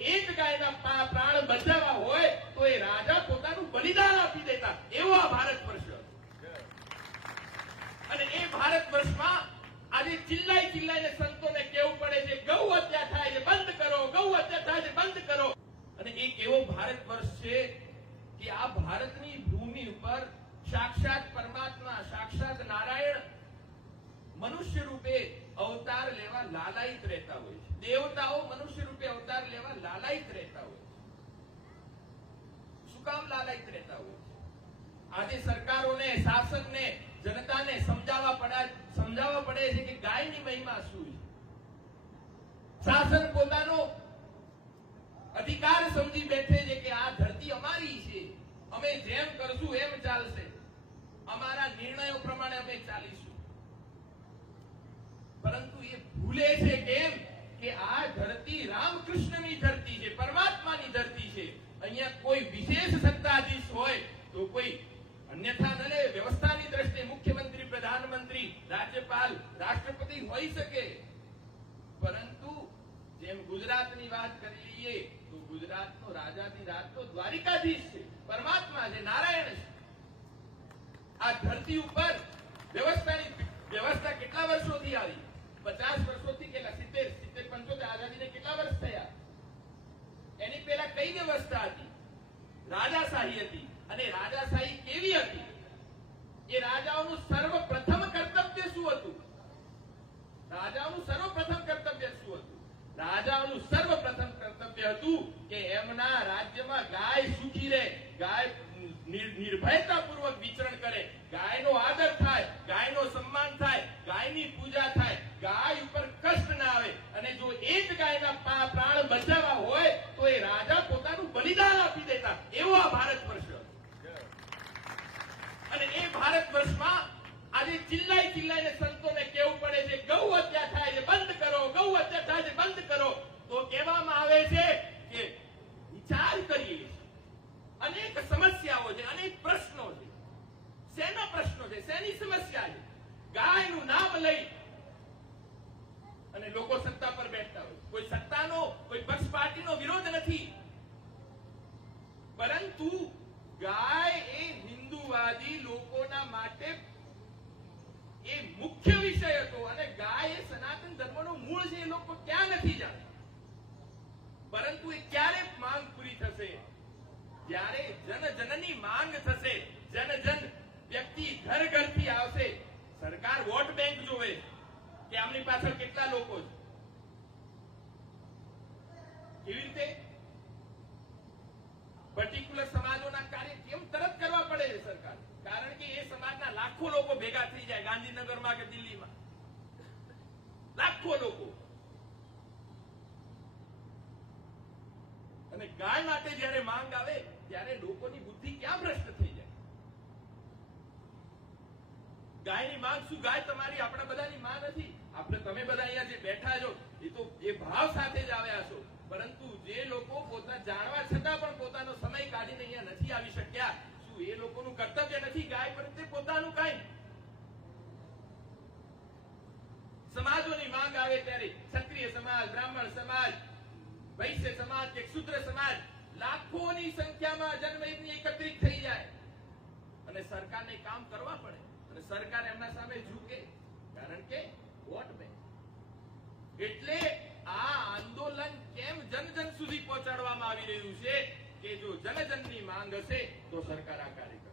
એક ગાયના પ્રાણ બચાવવા હોય તો એ રાજા પોતાનું બલિદાન આપી દેતા, એવો આ ભારત વર્ષ હતો. અને એ ભારત વર્ષમાં આજે ચિલ્લાઈને સંતોને કેવું પડે છે, ગૌ હત્યા થાય છે બંધ કરો, ગૌ હત્યા થાય છે બંધ કરો. અને એક એવો ભારત વર્ષ છે કે આ ભારતની ભૂમિ ઉપર સાક્ષાત પરમાત્મા, સાક્ષાત નારાયણ મનુષ્ય રૂપે અવતાર લેવા લાલાયિત રહેતા હોય છે. દેવતાઓ મનુષ્ય રૂપે અવતાર લેવા લાલાયિત રહેતા હોય છે. શું કામ લાલાયિત રહેતા હોય છે? આજે સરકારોને, શાસનને, જનતાને સમજાવવા પડે છે કે ગાયની મહિમા શું છે. શાસન પોતાનો અધિકાર સમજી બેઠે છે કે આ ધરતી અમારી છે, અમે જેમ કરશું એમ ચાલશે, અમારા નિર્ણયો પ્રમાણે અમે ચાલીશું. પરંતુ એ ભૂલે છે કેમ કે આ ધરતી રામકૃષ્ણની ધરતી છે, પરમાત્માની ધરતી છે. અહીંયા કોઈ વિશેષ સત્તાધીશ હોય તો કોઈ અન્યથા ન લે. વ્યવસ્થાની દ્રષ્ટિએ મુખ્યમંત્રી, પ્રધાનમંત્રી, રાજ્યપાલ, રાષ્ટ્રપતિ હોઈ શકે, પરંતુ જેમ ગુજરાતની વાત કરી લઈએ તો ગુજરાતનો રાજાધિરાજ તો દ્વારિકાધીશ છે, પરમાત્મા છે, નારાયણ છે. આ ધરતી ઉપર વ્યવસ્થા કેટલા વર્ષોથી આવી? 50 વર્ષોથી, કેટલા 70, 75 આઝાદીને કેટલા વર્ષ થયા? એની પહેલા કઈ વ્યવસ્થા હતી? રાજાશાહી હતી. અને રાજાશાહી કેવી હતી? એ રાજાઓનું સર્વપ્રથમ કર્તવ્ય શું હતું? રાજાઓનું સર્વપ્રથમ કર્તવ્ય શું હતું? રાજાઓનું સર્વપ્રથમ કર્તવ્ય હતું કે એમના રાજ્યમાં ગાય સુખી રહે, ગાય નિર્ભયતાપૂર્વક વિચરણ કરે, ગાયનો આદર થાય, ગાયનો સન્માન થાય, ગાયની પૂજા થાય, ગાય ઉપર કષ્ટ ના આવે. અને જો એક ગાયના પ્રાણ બચાવવા હોય તો એ રાજા પોતાનું બલિદાન આપી દેતા, એવો આ ભારત વર્ષ હતો. અને એ ભારત વર્ષમાં આજે ચિલ્લાઈને સંતોને કેવું પડે છે, ગૌ હત્યા થાય છે બંધ કરો, ગૌ હત્યા થાય છે બંધ કરો. તો કહેવામાં આવે છે કે વિચાર કરીએ, અનેક સમસ્યાઓ છે, અનેક પ્રશ્નો છે. શેના પ્રશ્નો છે? શેની સમસ્યા છે? ગાયનું નામ લઈ અને લોકો સત્તા પર બેઠતા હોય. કોઈ સત્તાનો, કોઈ પક્ષ પાર્ટીનો વિરોધ નથી, પરંતુ ગાય એ હિન્દુવાદી લોકોના માટે એ મુખ્ય વિષય હતો. અને ગાય એ સનાતન ધર્મનો મૂળ છે, એ લોકો ક્યાં નથી જાણતા. પરંતુ એ ક્યારે માંગ પૂરી થશે? જ્યારે જનજનની માંગ થશે, જન વ્યક્તિ ઘરથી આવશે. સરકાર વોટ બેંક જોવે કે આમની પાછળ કેટલા લોકો છે. કેવી રીતે પર્ટિક્યુલર સમાજોના કાર્ય કેમ તરત કરવા પડે છે સરકાર? કારણ કે એ સમાજના લાખો લોકો ભેગા થઈ જાય, ગાંધીનગરમાં કે દિલ્હીમાં લાખો લોકો. અને ગાય માટે જયારે માંગ આવે ત્યારે લોકોની બુદ્ધિ ક્યાં ભ્રષ્ટ થઈ જાય? ગાયની માંગ શું? ગાય તમારી, આપણા બધાની માંગ નથી. તમે બધા અહીંયા જે બેઠા છો એ તો એ ભાવ સાથે જ આવ્યા છો. પરંતુ જે લોકો પોતા જાણવા છતાં પણ પોતાનો સમય કાઢીને અહીંયા નથી આવી શક્યા, શું એ લોકોનું કર્તવ્ય નથી ગાય પ્રત્યે પોતાનું કાંઈ? સમાજોની માંગ આવે ત્યારે ક્ષત્રિય સમાજ, બ્રાહ્મણ સમાજ, વૈશ્ય સમાજ કે શૂદ્ર સમાજ લાખોની સંખ્યામાં જનમેદની એકત્રિત થઈ જાય અને સરકારને કામ કરવા પડે અને સરકાર એમના સામે ઝૂકે, કારણ કે વોટ બેંક. એટલે આ આંદોલન કેમ જન સુધી પહોંચાડવામાં આવી રહ્યું છે કે જો જનની માંગ હશે તો સરકાર આ કાર્ય કરશે.